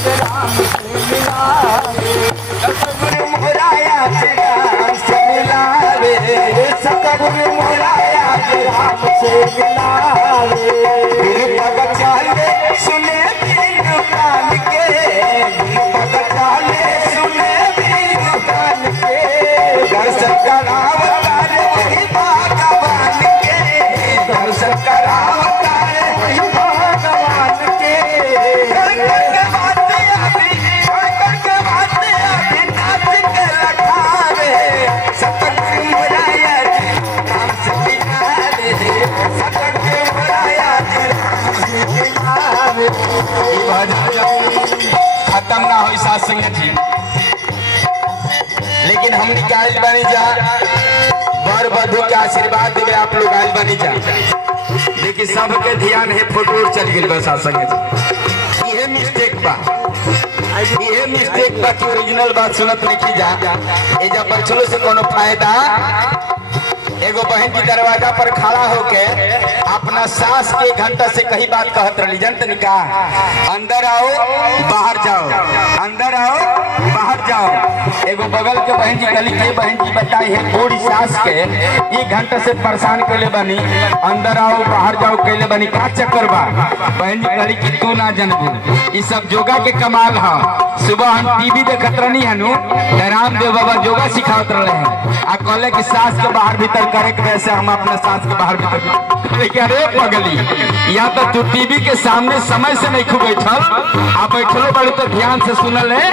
राम से मिलावे, सतगुरु मोराया राम से मिलावे, सतगुरु मोराया राम से मिलावे। दीपक चाले सुने बिन कान के, दीपक चाले सुने बिन कान के, दर्शन करावतार वही भगवान के, दर्शन करावतार वही भगवान के। करके बातें अभी नाच के लखावे, सतगुरु मोराया राम से मिलावे, सतगुरु मोराया राम से मिलावे। खत्म ना हो साथ संगत जी, लेकिन हम निकाल बनी जा बर बधू के आशीर्वाद देवे आप लोग आयल बनी जा। देखिए सबके ध्यान है फोटो चल गई बस साथ संगत जी, ये मिस्टेक बा, ये मिस्टेक बा कि ओरिजिनल बात सुनत नहीं जा। ए जब बचलो से कोनो फायदा, एगो बहन की दरवाजा पर खड़ा होके अपना सास के घंटा से कही बात कहत रही जनतन का, अंदर आओ बाहर जाओ, अंदर आओ बाहर जाओ। एगो बगल के बहन जी गली के बहन जी बताई है बूढ़ी सास के ये घंटा से परेशान कैले बनी, अंदर आओ बाहर जाओ कैले बनी, का चक्कर बा? बहन जी गली की तू ना जनबू, ये सब योगा के कमाल है। सुबह हम टीवी देखत रहनी है नु, रामदेव बाबा योगा सिखावत रहे हैं आ कहले कि सास के बाहर भीतर करे के वैसे हम अपने सास के बाहर भीतर क्या रे पगली, या तो तू टीवी के सामने समय से नहीं खूब बैठल, आप बैठलो बड़े तो ध्यान से सुनल है।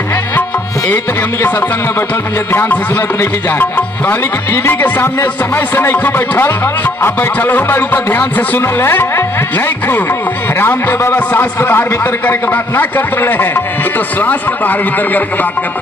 यही तो हमनी के सत्संग में बैठल तुझे ध्यान से सुनत नहीं की जाए, कहली कि टीवी के सामने समय से नहीं खूब बैठल, आप बैठल हो बड़े तो ध्यान से सुनल है नहीं खूब। रामदेव बाबा सास के बाहर भीतर करे के बात ना करते रहे हैं, तो श्वास के बाहर भीतर करे के बात करते।